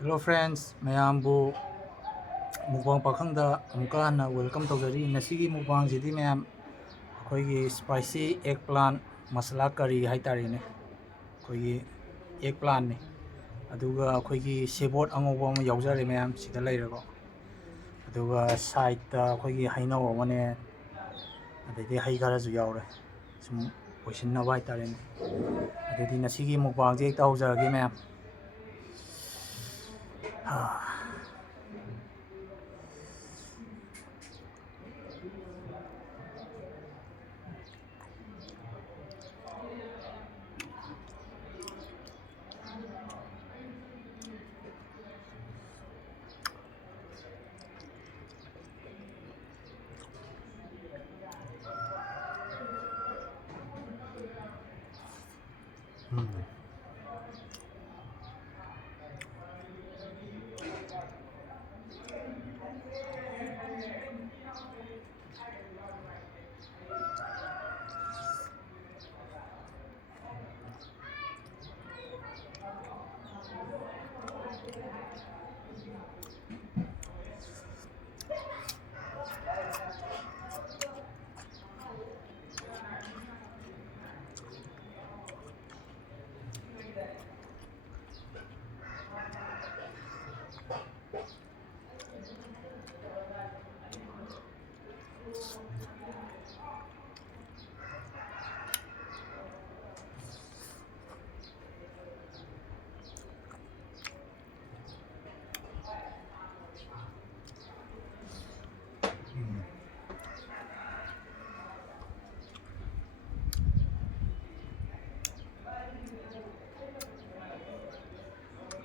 Hello friends, mayambu mukbang pakhangda amka na welcome tawjari nasigi mukbang jidi mayam akhoi spicy eggplant masala curry haitari ne akhoi eggplant ne aduga akhoi sebot angoba ma yaujare mayam sida leirago aduga side ta akhoi hainaw amane adede hai gara ju yaure sum poisinna bai tare ne adedi nasigi mukbang je ekta hojage mayam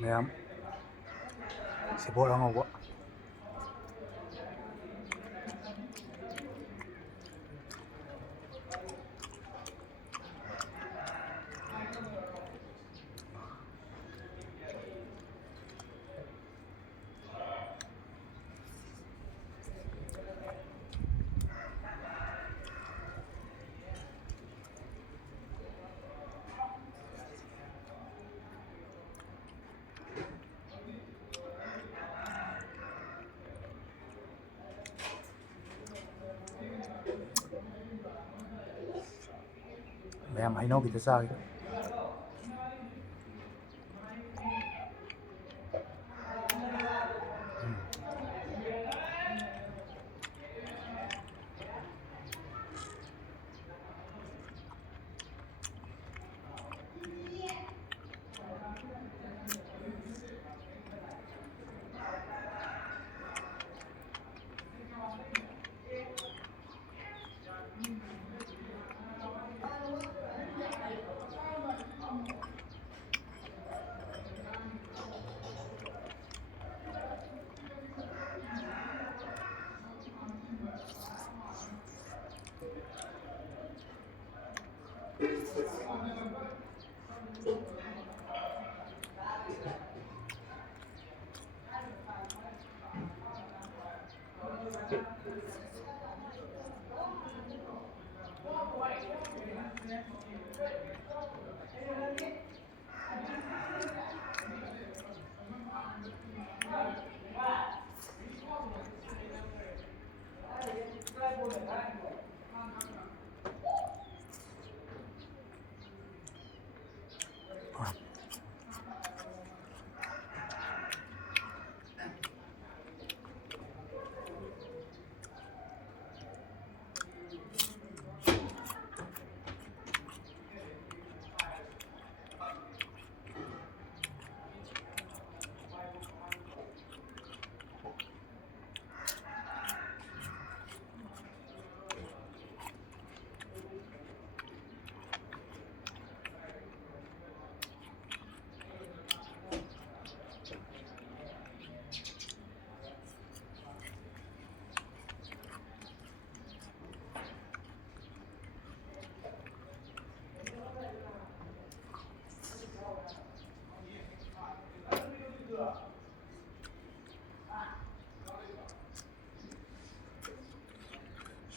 mayam sebot angoba mayam hainaw kita sa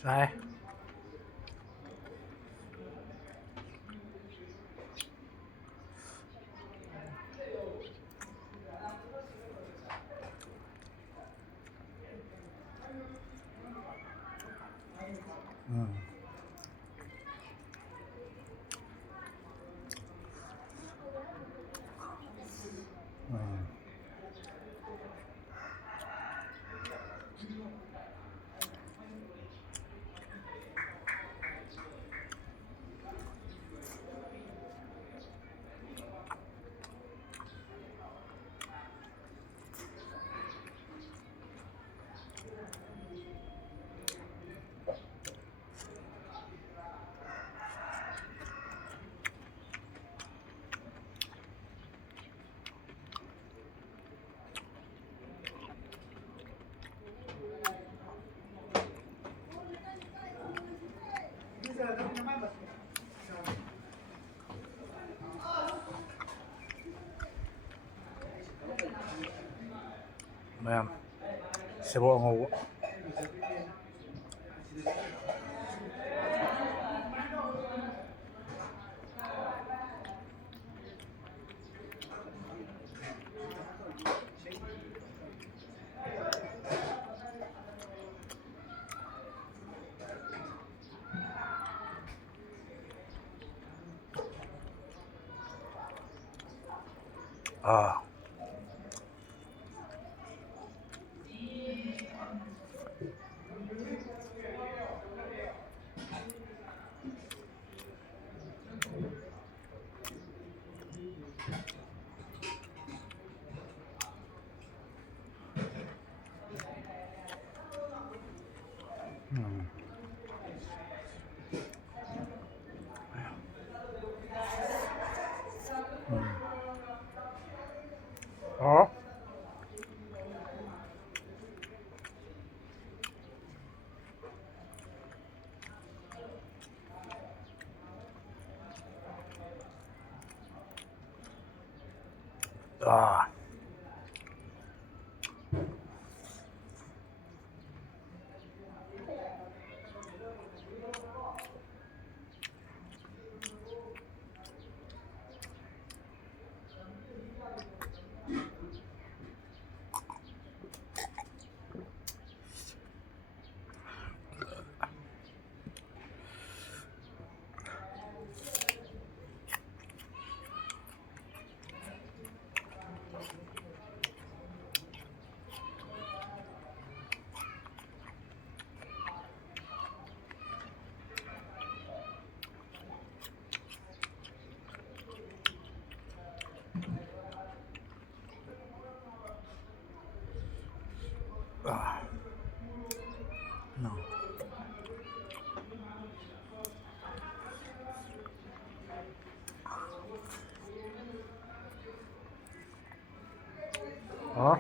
sai ma'am. Sebo ngo. Ah. Oh. Ah. Ah. No. Oh.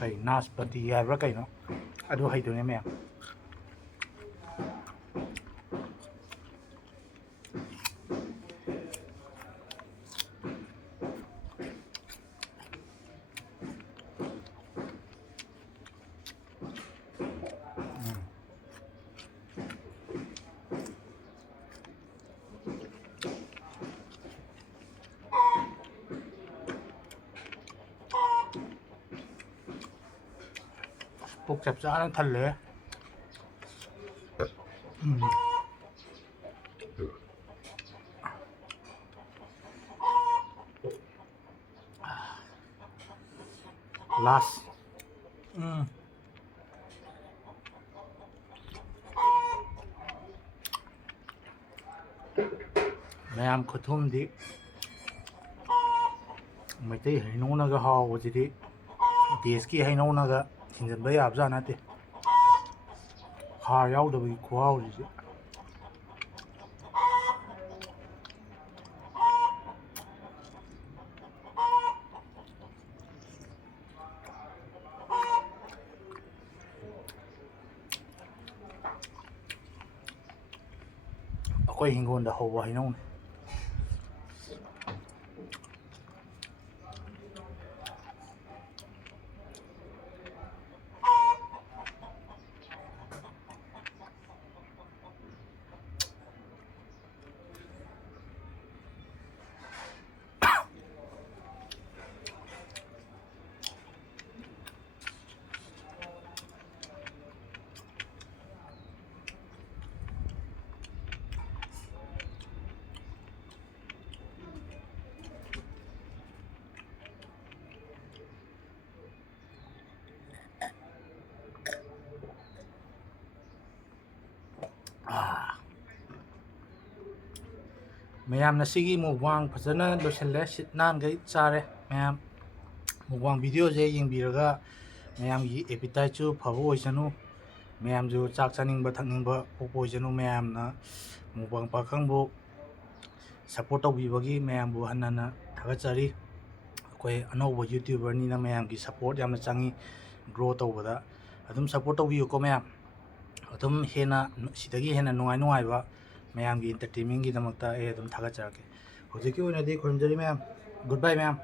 Kay naspati habra kay no. Ado hay do ne ma'am. Bốc chập chã nó thân lẽ. Last. Ma'am có thum đi. Mấy tay hay nấu na cái hào gì đi. Deski hay nấu na cái hình dần bây áp ra nè thì. Hà yao đâu bị khóa gì. Quay hình hồn đã hầu vào hình nông này. ꯃꯌꯥꯝꯅ ꯁꯤꯒꯤ mukbang ꯐꯖꯅ ꯂꯣꯏꯁꯤꯜꯂꯦ ꯁꯤꯠ ꯅꯥꯟꯈꯩ ꯆꯥꯔꯦ ꯃꯌꯥꯝ mukbang ꯚꯤꯗꯤꯑꯣꯁꯦ ꯌꯦꯡꯕꯤꯔꯒ ꯃꯌꯥꯝꯒꯤ ꯑꯦꯄꯤꯇꯥꯏꯠꯁꯨ ꯐꯕ ꯑꯣꯏꯁꯅꯨ ꯃꯌꯥꯝꯁꯨ ꯆꯥꯛ ꯆꯥꯅꯤꯡꯕ ꯊꯛꯅꯤꯡꯕ ꯄꯣꯛꯄ ꯑꯣꯏꯁꯅꯨ ꯃꯌꯥꯝꯅ ꯃꯨꯛꯕꯥꯡ ꯄꯥꯈꯪꯕꯨ ꯁꯞꯄꯣꯔꯠ ꯇꯧꯕꯤꯕꯒꯤ ꯃꯌꯥꯝꯕꯨ ꯍꯟꯅ ꯊꯥꯒꯠꯆꯔꯤ ꯑꯩꯈꯣꯏ ꯑꯅꯧꯕ ꯌꯨꯇ꯭ꯌꯨꯕꯔꯅꯤꯅ ꯃꯌꯥꯝꯒꯤ ꯁꯞꯄꯣꯔꯠ ꯌꯥꯝꯅ ꯆꯪꯉꯤ ꯒ꯭ꯔꯣ ꯇꯧꯕꯗ ꯑꯗꯨꯝ ꯁꯞꯄꯣꯔꯠ ꯇꯧꯕꯤꯌꯨꯀꯣ ꯃꯌꯥꯝ ꯑꯗꯨꯝ ꯍꯦꯟꯅ ꯁꯤꯗꯒꯤ ꯍꯦꯟꯅ ꯅꯨꯡꯉꯥꯏꯕ ꯃꯌꯥꯝꯒꯤ ꯏꯟꯇꯔꯇꯦꯟꯃꯦꯟꯒꯤꯗꯃꯛꯇ ꯑꯩ ꯑꯗꯨꯝ ꯊꯥꯒꯠꯆꯔꯛꯀꯦ ꯍꯧꯖꯤꯛꯀꯤ ꯑꯣꯏꯅꯗꯤ ꯈꯨꯔꯨꯝꯖꯔꯤ ꯃꯌꯥꯝ ꯒꯨꯗ ꯕꯥꯏ ꯃꯌꯥꯝ